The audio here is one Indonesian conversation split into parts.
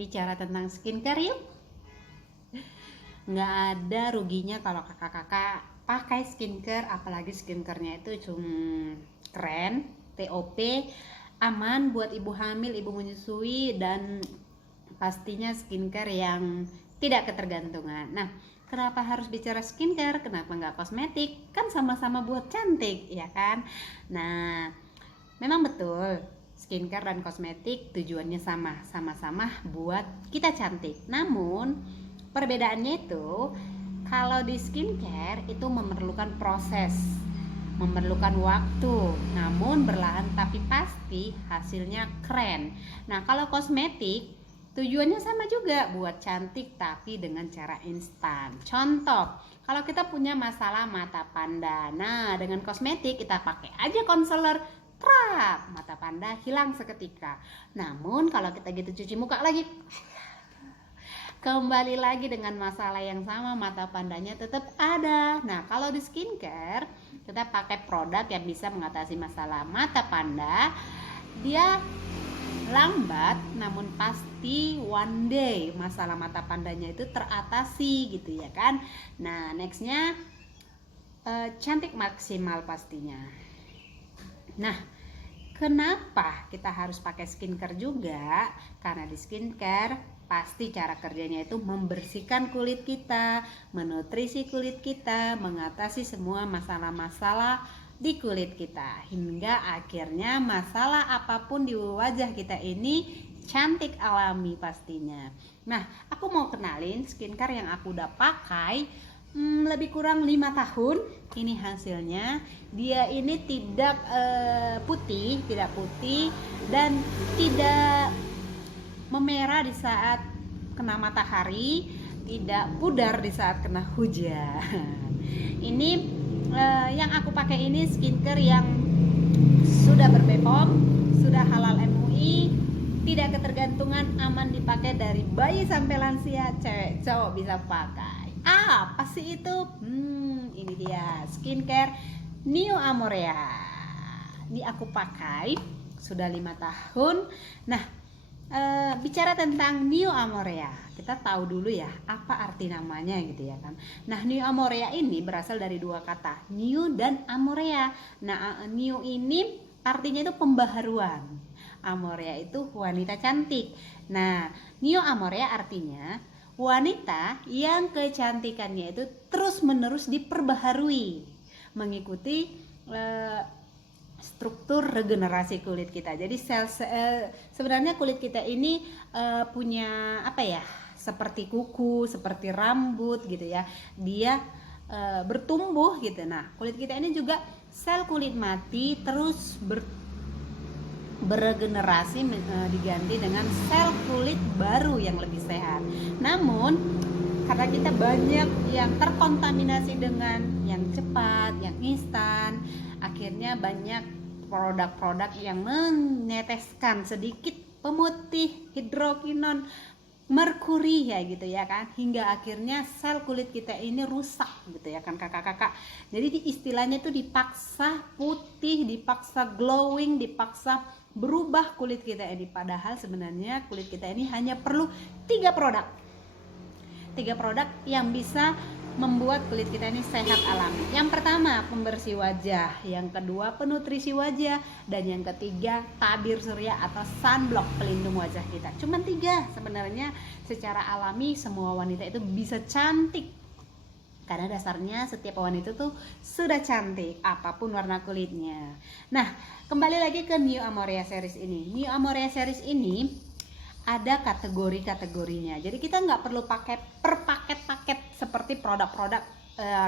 bicara tentang skincare yuk. Nggak ada ruginya kalau kakak-kakak pakai skincare, apalagi skincarenya itu keren, TOP, aman buat ibu hamil, ibu menyusui, dan pastinya skincare yang tidak ketergantungan. Nah, kenapa harus bicara skincare? Kenapa nggak kosmetik? Kan sama-sama buat cantik, ya kan? Nah, memang betul, skincare dan kosmetik tujuannya sama-sama buat kita cantik. Namun, perbedaannya itu, kalau di skincare itu memerlukan proses, memerlukan waktu, namun berlahan tapi pasti hasilnya keren. Nah, kalau kosmetik tujuannya sama juga, buat cantik tapi dengan cara instan. Contoh, kalau kita punya masalah mata panda, nah dengan kosmetik kita pakai aja concealer, trap, mata panda hilang seketika. Namun kalau kita gitu cuci muka lagi, kembali lagi dengan masalah yang sama, mata pandanya tetap ada. Nah, kalau di skincare kita pakai produk yang bisa mengatasi masalah mata panda. Dia lambat namun pasti one day masalah mata pandanya itu teratasi gitu ya kan. Nah, nextnya cantik maksimal pastinya. Nah, kenapa kita harus pakai skincare juga? Karena di skincare pasti cara kerjanya itu membersihkan kulit kita, menutrisi kulit kita, mengatasi semua masalah-masalah di kulit kita, hingga akhirnya masalah apapun di wajah kita ini cantik alami pastinya. Nah, aku mau kenalin skincare yang aku udah pakai lebih kurang 5 tahun. Ini hasilnya. Dia ini tidak putih dan tidak memerah di saat kena matahari, tidak pudar di saat kena hujan. Ini yang aku pakai ini skincare yang sudah ber-BPOM, sudah halal MUI, tidak ketergantungan, aman dipakai dari bayi sampai lansia, cewek cowok bisa pakai. Apa sih itu? Ini dia skincare Neo Amorea. Ini aku pakai sudah 5 tahun. Nah, bicara tentang Neo Amorea, kita tahu dulu ya apa arti namanya gitu ya kan. Nah, Neo Amorea ini berasal dari dua kata, Neo dan Amorea. Nah, Neo ini artinya itu pembaharuan, Amorea itu wanita cantik. Nah, Neo Amorea artinya wanita yang kecantikannya itu terus menerus diperbaharui mengikuti struktur regenerasi kulit kita. Jadi sebenarnya kulit kita ini punya apa ya, seperti kuku, seperti rambut gitu ya. Dia bertumbuh gitu. Nah, kulit kita ini juga sel kulit mati terus beregenerasi, diganti dengan sel kulit baru yang lebih sehat. Namun karena kita banyak yang terkontaminasi dengan yang cepat, yang instan, akhirnya banyak produk-produk yang meneteskan sedikit pemutih, hidrokinon, merkuri ya gitu ya kan, hingga akhirnya sel kulit kita ini rusak gitu ya kan kakak-kakak. Jadi istilahnya itu dipaksa putih, dipaksa glowing, dipaksa berubah kulit kita ini, padahal sebenarnya kulit kita ini hanya perlu 3 produk yang bisa membuat kulit kita ini sehat alami. Yang pertama, pembersih wajah, yang kedua, penutrisi wajah, dan yang ketiga, tabir surya atau sunblock pelindung wajah kita. Cuma 3 sebenarnya. Secara alami semua wanita itu bisa cantik, karena dasarnya setiap wanita tuh sudah cantik apapun warna kulitnya. Nah, kembali lagi ke Neo Amorea series ini. Neo Amorea series ini ada kategori-kategorinya. Jadi kita nggak perlu pakai per paket-paket seperti produk-produk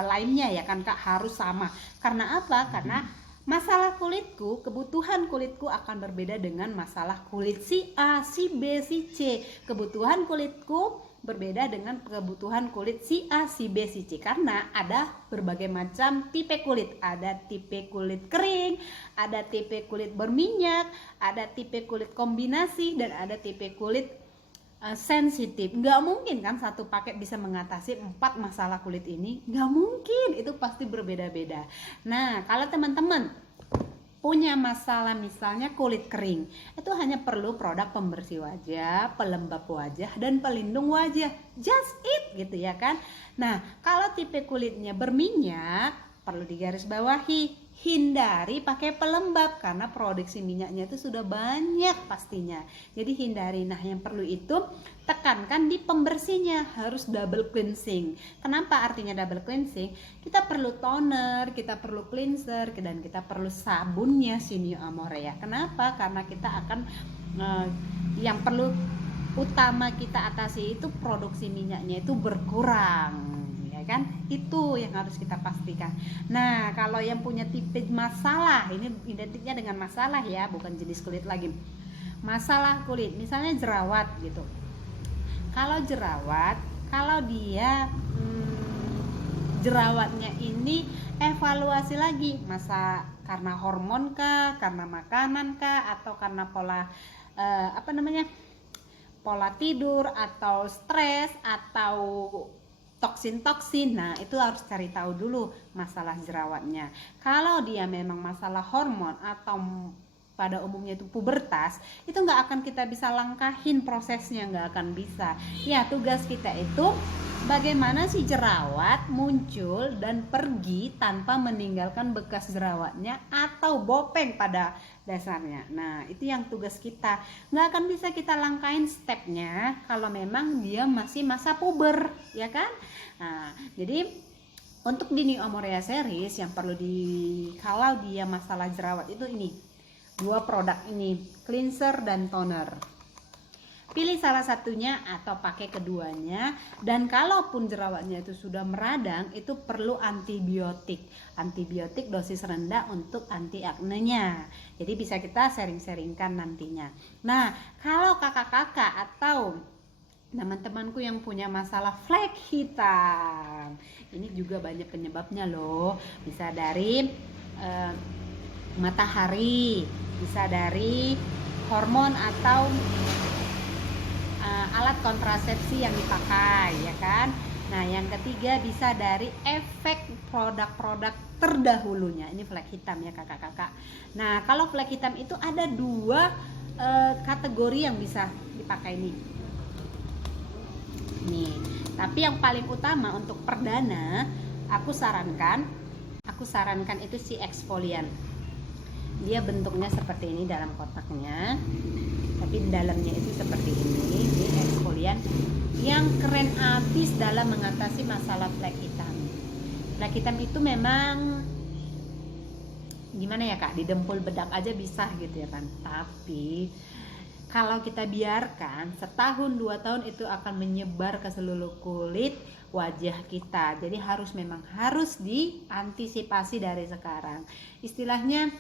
lainnya ya kan Kak, harus sama. Karena apa? Karena masalah kulitku, kebutuhan kulitku akan berbeda dengan masalah kulit si A, si B, si C. Kebutuhan kulitku berbeda dengan kebutuhan kulit si A, si B, si C, karena ada berbagai macam tipe kulit. Ada tipe kulit kering, ada tipe kulit berminyak, ada tipe kulit kombinasi, dan ada tipe kulit sensitif. Nggak mungkin kan satu paket bisa mengatasi 4 masalah kulit ini, nggak mungkin, itu pasti berbeda-beda. Nah, kalau teman-teman punya masalah misalnya kulit kering, itu hanya perlu produk pembersih wajah, pelembab wajah, dan pelindung wajah. Just it gitu ya kan. Nah, kalau tipe kulitnya berminyak, perlu digarisbawahi, hindari pakai pelembab karena produksi minyaknya itu sudah banyak pastinya. Jadi hindari. Nah, yang perlu itu tekankan di pembersihnya, harus double cleansing. Kenapa artinya double cleansing? Kita perlu toner, kita perlu cleanser, dan kita perlu sabunnya Sinio Amorea. Kenapa? Karena kita akan yang perlu utama kita atasi itu produksi minyaknya itu berkurang, kan? Itu yang harus kita pastikan. Nah, kalau yang punya tipe masalah, ini identiknya dengan masalah ya, bukan jenis kulit lagi. Masalah kulit, misalnya jerawat gitu. Kalau jerawat, kalau dia jerawatnya ini evaluasi lagi, masa karena hormon kah, karena makanan kah, atau karena pola pola tidur, atau stres, atau toksin. Nah, itu harus cari tahu dulu masalah jerawatnya. Kalau dia memang masalah hormon atau pada umumnya itu pubertas, itu nggak akan kita bisa langkahin prosesnya, nggak akan bisa. Ya, tugas kita itu bagaimana si jerawat muncul dan pergi tanpa meninggalkan bekas jerawatnya atau bopeng pada dasarnya. Nah, itu yang tugas kita. Nggak akan bisa kita langkahin stepnya kalau memang dia masih masa puber, ya kan? Nah, jadi untuk di Neo Amorea series yang perlu kalau dia masalah jerawat itu ini, 2 produk ini, cleanser dan toner. Pilih salah satunya atau pakai keduanya. Dan kalaupun jerawatnya itu sudah meradang, itu perlu antibiotik dosis rendah untuk anti aknenya. Jadi bisa kita sharing-sharingkan nantinya. Nah, kalau kakak-kakak atau teman-temanku yang punya masalah flek hitam, ini juga banyak penyebabnya loh. Bisa dari matahari, bisa dari hormon atau alat kontrasepsi yang dipakai, ya kan. Nah, yang ketiga bisa dari efek produk-produk terdahulunya. Ini flek hitam ya kakak-kakak. Nah, kalau flek hitam itu ada 2 kategori yang bisa dipakai nih. Tapi yang paling utama untuk perdana, aku sarankan itu si eksfolian. Dia bentuknya seperti ini dalam kotaknya, tapi di dalamnya itu seperti ini. Ini eksfolian yang keren abis dalam mengatasi masalah flek hitam. Flek hitam itu memang gimana ya kak, di dempul bedak aja bisa gitu ya kan. Tapi kalau kita biarkan setahun 2 tahun itu akan menyebar ke seluruh kulit wajah kita. Jadi harus diantisipasi dari sekarang. Istilahnya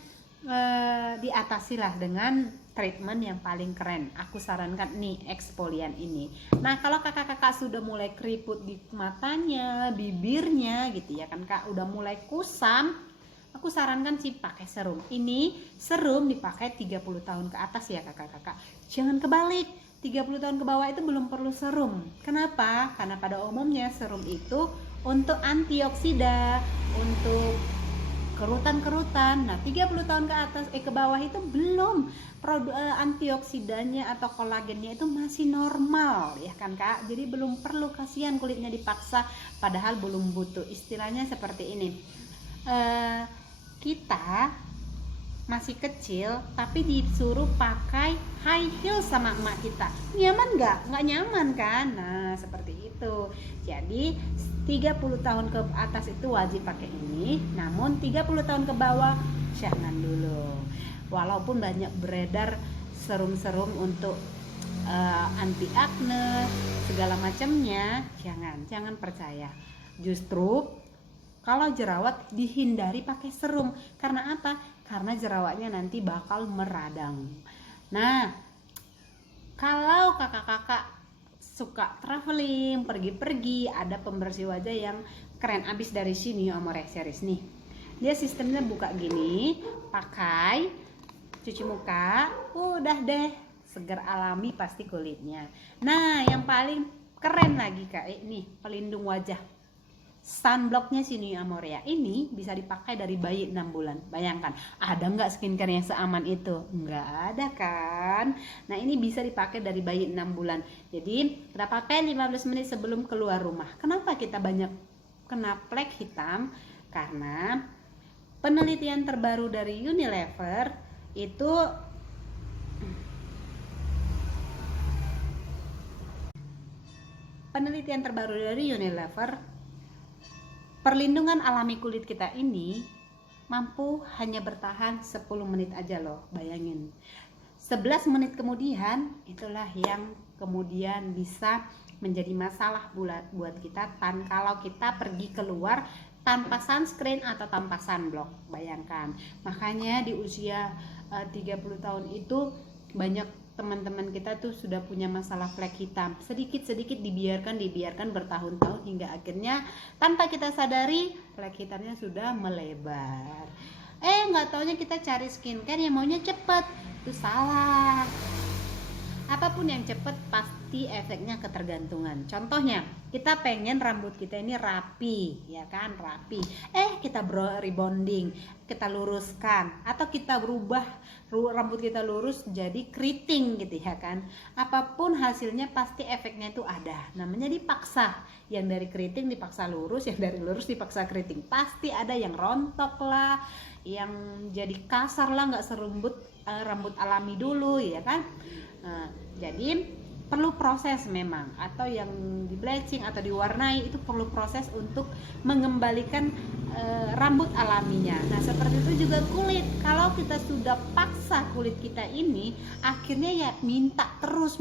diatasilah dengan treatment yang paling keren. Aku sarankan nih eksfolian ini. Nah, kalau kakak-kakak sudah mulai keriput di matanya, bibirnya gitu ya kan kak, udah mulai kusam, aku sarankan sih pakai serum. Ini serum dipakai 30 tahun ke atas ya kakak-kakak. Jangan kebalik, 30 tahun ke bawah itu belum perlu serum. Kenapa? Karena pada umumnya serum itu untuk antioksida, untuk kerutan. Nah, 30 tahun ke atas ke bawah itu belum, antioksidannya atau kolagennya itu masih normal ya kan kak. Jadi belum perlu, kasihan kulitnya dipaksa padahal belum butuh. Istilahnya seperti ini, kita masih kecil tapi disuruh pakai high heel sama emak kita, nyaman nggak nyaman kan. Nah, seperti itu. Jadi 30 tahun ke atas itu wajib pakai ini, namun 30 tahun ke bawah jangan dulu. Walaupun banyak beredar serum-serum untuk anti akne segala macamnya, jangan percaya. Justru kalau jerawat dihindari pakai serum. Karena apa? Karena jerawatnya nanti bakal meradang. Nah, kalau kakak-kakak suka traveling, pergi-pergi, ada pembersih wajah yang keren abis dari Sinio Amorea series nih. Dia sistemnya buka gini, pakai, cuci muka, udah deh, segar alami pasti kulitnya. Nah, yang paling keren lagi kak, nih pelindung wajah. sunblocknya si New Amorea ini bisa dipakai dari bayi 6 bulan. Bayangkan, ada nggak skincare yang seaman itu? Nggak ada kan? Nah, ini bisa dipakai dari bayi 6 bulan. Jadi kita pakai 15 menit sebelum keluar rumah. Kenapa kita banyak kena flek hitam? Karena penelitian terbaru dari Unilever itu perlindungan alami kulit kita ini mampu hanya bertahan 10 menit aja loh, bayangin. 11 menit kemudian itulah yang kemudian bisa menjadi masalah buat kita kalau kita pergi keluar tanpa sunscreen atau tanpa sunblock. Bayangkan. Makanya di usia 30 tahun itu banyak teman-teman kita tuh sudah punya masalah flek hitam, sedikit-sedikit dibiarkan bertahun-tahun hingga akhirnya tanpa kita sadari flek hitamnya sudah melebar. Nggak taunya kita cari skincare yang maunya cepet, itu salah. Apapun yang cepet pasti efeknya ketergantungan. Contohnya, kita pengen rambut kita ini rapi, ya kan, rapi. Kita rebonding, kita luruskan, atau kita berubah rambut kita lurus jadi keriting gitu ya kan. Apapun hasilnya pasti efeknya itu ada. Namanya dipaksa. Yang dari keriting dipaksa lurus, yang dari lurus dipaksa keriting. Pasti ada yang rontok lah, yang jadi kasar lah, nggak serambut rambut alami dulu, ya kan. Jadi perlu proses memang, atau yang di bleaching atau diwarnai itu perlu proses untuk mengembalikan rambut alaminya. Nah, seperti itu juga kulit. Kalau kita sudah paksa kulit kita ini, akhirnya ya minta terus,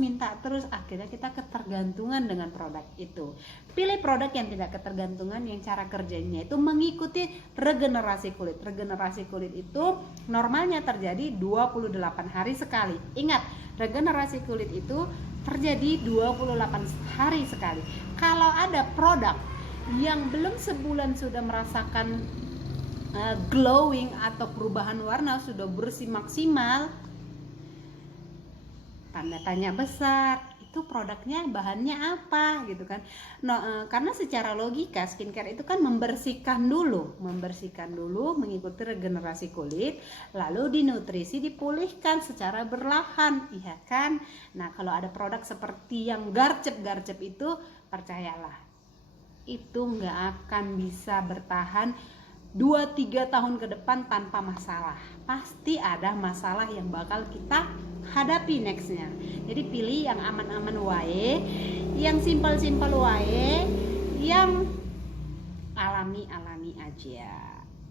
akhirnya kita ketergantungan dengan produk itu. Pilih produk yang tidak ketergantungan, yang cara kerjanya itu mengikuti regenerasi kulit. Regenerasi kulit itu normalnya terjadi 28 hari sekali. Ingat, regenerasi kulit itu terjadi 28 hari sekali. Kalau ada produk yang belum sebulan sudah merasakan glowing atau perubahan warna, sudah bersih maksimal, tanda tanya besar, itu produknya bahannya apa gitu kan. Karena secara logika skincare itu kan membersihkan dulu mengikuti regenerasi kulit, lalu dinutrisi, dipulihkan secara berlahan, iya kan. Nah, kalau ada produk seperti yang garcep itu, percayalah itu nggak akan bisa bertahan 2-3 tahun ke depan tanpa masalah. Pasti ada masalah yang bakal kita hadapi nextnya. Jadi pilih yang aman-aman wae, yang simpel-simpel wae, yang alami-alami aja.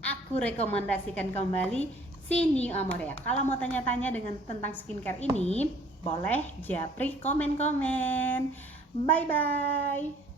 Aku rekomendasikan kembali si New Amorea. Kalau mau tanya-tanya tentang skincare ini, boleh japri komen-komen. Bye-bye.